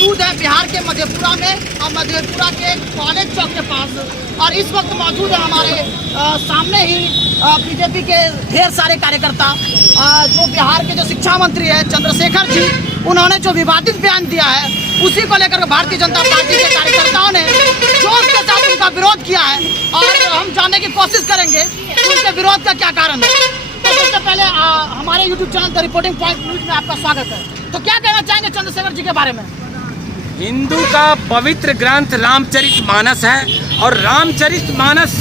मौजूद है बिहार के मधेपुरा में और मधेपुरा के कॉलेज चौक के पास। और इस वक्त मौजूद है हमारे सामने ही बीजेपी के ढेर सारे कार्यकर्ता। जो बिहार के जो शिक्षा मंत्री है चंद्रशेखर जी, उन्होंने जो विवादित बयान दिया है उसी को लेकर भारतीय जनता पार्टी के कार्यकर्ताओं ने जोश के साथ उनका विरोध किया है। और हम जानने की कोशिश करेंगे कि उनके विरोध का क्या कारण है। तो सबसे पहले हमारे YouTube channel the reporting point news में आपका स्वागत है। तो क्या कहना चाहेंगे चंद्रशेखर जी के बारे में? हिंदू का पवित्र ग्रंथ रामचरितमानस है और रामचरितमानस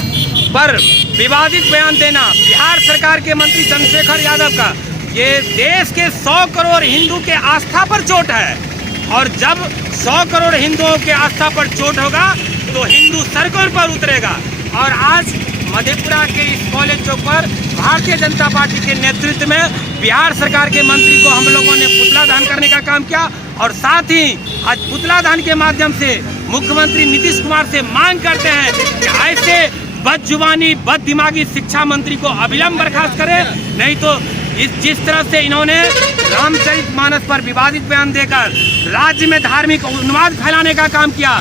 पर विवादित बयान देना बिहार सरकार के मंत्री चंद्रशेखर यादव का, ये देश के 100 करोड़ हिंदू के आस्था पर चोट है। और जब 100 करोड़ हिंदुओं के आस्था पर चोट होगा तो हिंदू सड़कों पर उतरेगा। और आज मधेपुरा के इस कॉलेज चौक पर भारतीय जनता पार्टी के नेतृत्व में बिहार सरकार के मंत्री को हम लोगों ने पुतला दहन करने का काम किया। और साथ ही आज पुतला दहन के माध्यम से मुख्यमंत्री नीतीश कुमार से मांग करते हैं कि ऐसे बदजुबानी बददिमागी शिक्षा मंत्री को अविलंब बर्खास्त करें, नहीं तो जिस तरह से इन्होंने रामचरितमानस पर विवादित बयान देकर राज्य में धार्मिक उन्माद फैलाने का काम किया,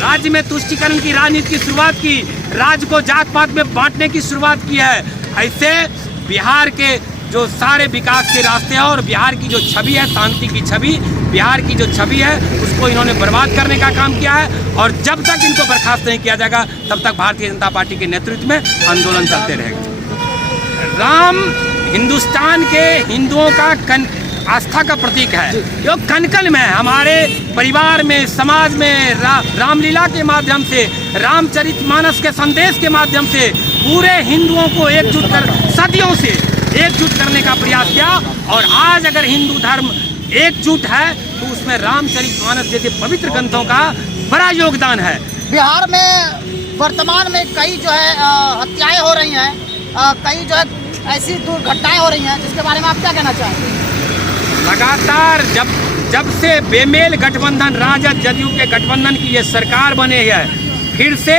राज्य में तुष्टीकरण की राजनीति की शुरुआत की, राज्य को जात पात में बांटने की शुरुआत की है, ऐसे बिहार के जो सारे विकास के रास्ते हैं और बिहार की जो छवि है, शांति की छवि, बिहार की जो छवि है, उसको इन्होंने बर्बाद करने का काम किया है। और जब तक इनको बर्खास्त नहीं किया जाएगा तब तक भारतीय जनता पार्टी के नेतृत्व में आंदोलन चलते रहेगा। राम हिंदुस्तान के हिंदुओं का आस्था का प्रतीक है, जो कण कण में हमारे परिवार में, समाज में रामलीला के माध्यम से, रामचरितमानस के संदेश के माध्यम से पूरे हिंदुओं को एकजुट कर सदियों से एकजुट करने का प्रयास किया। और आज अगर हिंदू धर्म एकजुट है तो उसमें रामचरितमानस जैसे पवित्र ग्रंथों का बड़ा योगदान है। बिहार में वर्तमान में कई जो है हत्याएं हो रही हैं, कई जो है ऐसी दुर्घटनाएं हो रही हैं, जिसके बारे में आप क्या कहना चाहेंगे? लगातार जब से बेमेल गठबंधन राजद जदयू के गठबंधन की ये सरकार बने है, फिर से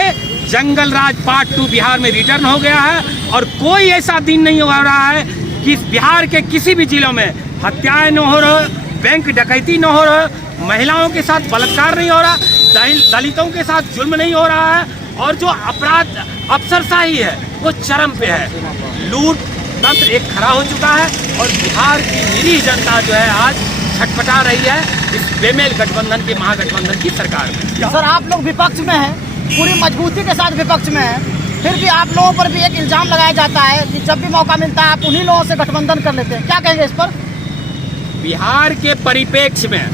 जंगल राज पार्ट 2 बिहार में रिटर्न हो गया है। और कोई ऐसा दिन नहीं हो रहा है कि बिहार के किसी भी जिलों में हत्याएं न हो रहा, बैंक डकैती न हो रहा, महिलाओं के साथ बलात्कार नहीं हो रहा, दलितों के साथ जुल्म नहीं हो रहा है। और जो अपराध अफसरशाही है वो चरम पे है, लूट तंत्र एक खड़ा हो चुका है। और बिहार की निरीह जनता जो है आज छटपटा रही है इस बेमेल गठबंधन के महागठबंधन की सरकार में। सर, आप लोग विपक्ष में हैं, पूरी मजबूती के साथ विपक्ष में हैं, फिर भी आप लोगों पर भी एक इल्जाम लगाया जाता है कि जब भी मौका मिलता है आप उन्हीं लोगों से गठबंधन कर लेते हैं। क्या कहेंगे इस पर? बिहार के परिप्रेक्ष्य में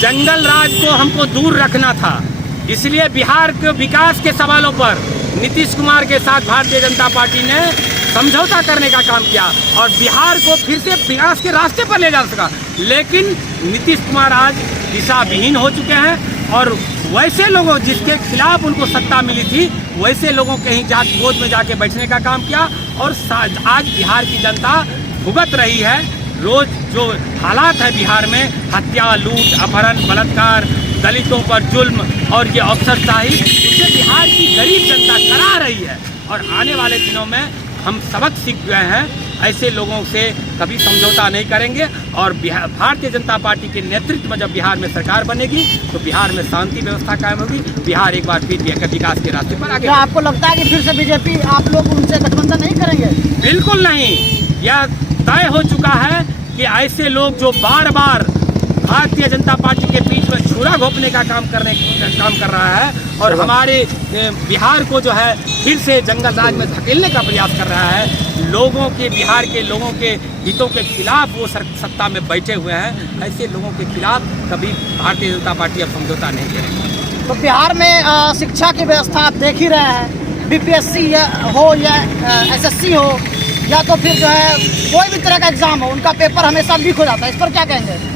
जंगल राज को हमको दूर रखना था, इसलिए बिहार के विकास के सवालों पर नीतीश कुमार के साथ भारतीय जनता पार्टी ने समझौता करने का काम किया और बिहार को फिर से विकास के रास्ते पर ले जा सका। लेकिन नीतीश कुमार आज दिशा विहीन हो चुके हैं और वैसे लोगों जिसके खिलाफ उनको सत्ता मिली थी वैसे लोगों के ही जात गोद में जाके बैठने का काम किया। और आज बिहार की जनता भुगत रही है रोज जो हालात है बिहार में, हत्या, लूट, अपहरण, बलात्कार, दलितों पर जुल्म और ये अफसरशाही, इससे बिहार की गरीब जनता करा रही है। और आने वाले दिनों में हम सबक सीख गए हैं, ऐसे लोगों से कभी समझौता नहीं करेंगे। और भारतीय जनता पार्टी के नेतृत्व में जब बिहार में सरकार बनेगी तो बिहार में शांति व्यवस्था कायम होगी, बिहार एक बार फिर विकास के रास्ते पर आगे। क्या आपको लगता है कि फिर से बीजेपी आप लोग उनसे गठबंधन नहीं करेंगे? बिल्कुल नहीं, यह तय हो चुका है कि ऐसे लोग जो बार बार भारतीय जनता पार्टी के बीच में छुरा घोंपने का काम कर रहा है और हमारे बिहार को जो है फिर से जंगल राज में धकेलने का प्रयास कर रहा है, लोगों के, बिहार के लोगों के हितों के खिलाफ वो सत्ता में बैठे हुए हैं, ऐसे लोगों के खिलाफ कभी भारतीय जनता पार्टी अब समझौता नहीं करेगी। तो बिहार में शिक्षा की व्यवस्था आप देख ही रहे हैं, बीपीएससी हो या एसएससी हो या तो फिर जो है कोई भी तरह का एग्जाम हो, उनका पेपर हमेशा लीक हो जाता है। इस पर क्या कहेंगे?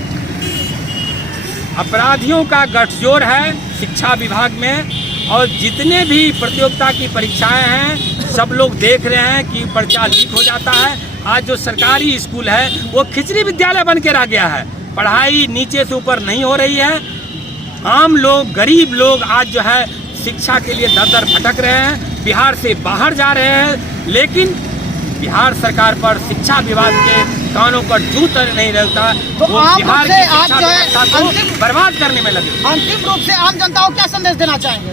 अपराधियों का गठजोड़ है शिक्षा विभाग में और जितने भी प्रतियोगिता की परीक्षाएं हैं सब लोग देख रहे हैं कि पर्चा लीक हो जाता है। आज जो सरकारी स्कूल है वो खिचड़ी विद्यालय बन के रह गया है, पढ़ाई नीचे से ऊपर नहीं हो रही है। आम लोग, गरीब लोग आज जो है शिक्षा के लिए दर दर भटक रहे हैं, बिहार से बाहर जा रहे हैं। लेकिन बिहार सरकार पर, शिक्षा विभाग के कानों पर जूत नहीं रहता, तो वो आप बिहार उससे की आप शिक्षा जो है व्यवस्था को अंतिम- बर्बाद करने में लगे। अंतिम रूप से आम जनता को क्या संदेश देना चाहेंगे?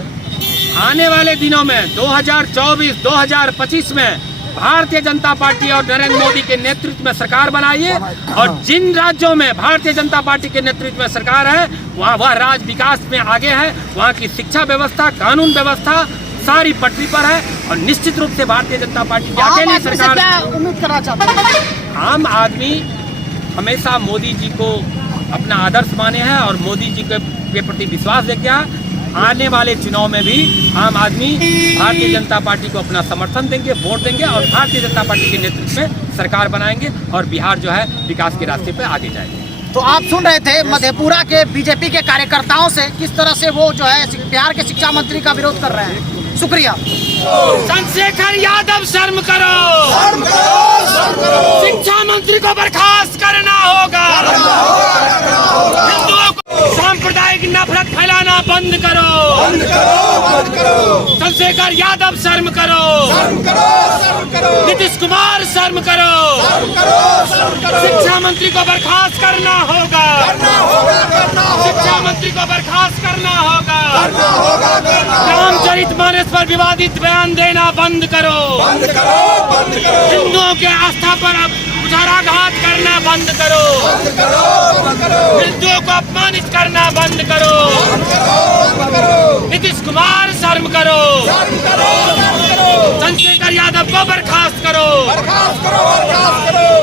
आने वाले दिनों में 2024-2025 में भारतीय जनता पार्टी और नरेंद्र मोदी के नेतृत्व में सरकार बनाइए, और जिन राज्यों में भारतीय जनता पार्टी के नेतृत्व में सरकार है वहाँ वह राज्य विकास में आगे है, वहाँ की शिक्षा व्यवस्था, कानून व्यवस्था सारी पटरी पर है, और निश्चित रूप से भारतीय जनता पार्टी की आम अकेली आदमी से सरकार। क्या उम्मीद करना चाहते हैं? आम आदमी हमेशा मोदी जी को अपना आदर्श माने हैं और मोदी जी के प्रति विश्वास लेके है। आने वाले चुनाव में भी आम आदमी भारतीय जनता पार्टी को अपना समर्थन देंगे, वोट देंगे, और भारतीय जनता पार्टी के नेतृत्व में सरकार बनाएंगे, और बिहार जो है विकास के रास्ते पे आगे जाएगा। तो आप सुन रहे थे मधेपुरा के बीजेपी के कार्यकर्ताओं से किस तरह से वो जो है बिहार के शिक्षा मंत्री का विरोध कर रहे हैं। शुक्रिया। चंद्रशेखर यादव शर्म करो, शिक्षा मंत्री को बर्खास्त करना होगा, हिंदुओं को सांप्रदायिक नफरत फैलाना बंद करो, चंद्रशेखर यादव शर्म करो, नीतीश कुमार शर्म करो, शिक्षा मंत्री को बर्खास्त करना होगा, शिक्षा मंत्री को बर्खास्त करना होगा, रामचरितमानस पर विवादित बयान देना बंद करो, हिंदुओं के आस्था पर कुठाराघात करना बंद करो, हिंदुओं को अपमानित करना बंद करो, नीतीश कुमार शर्म करो, चंद्रशेखर यादव को बर्खास्त करो।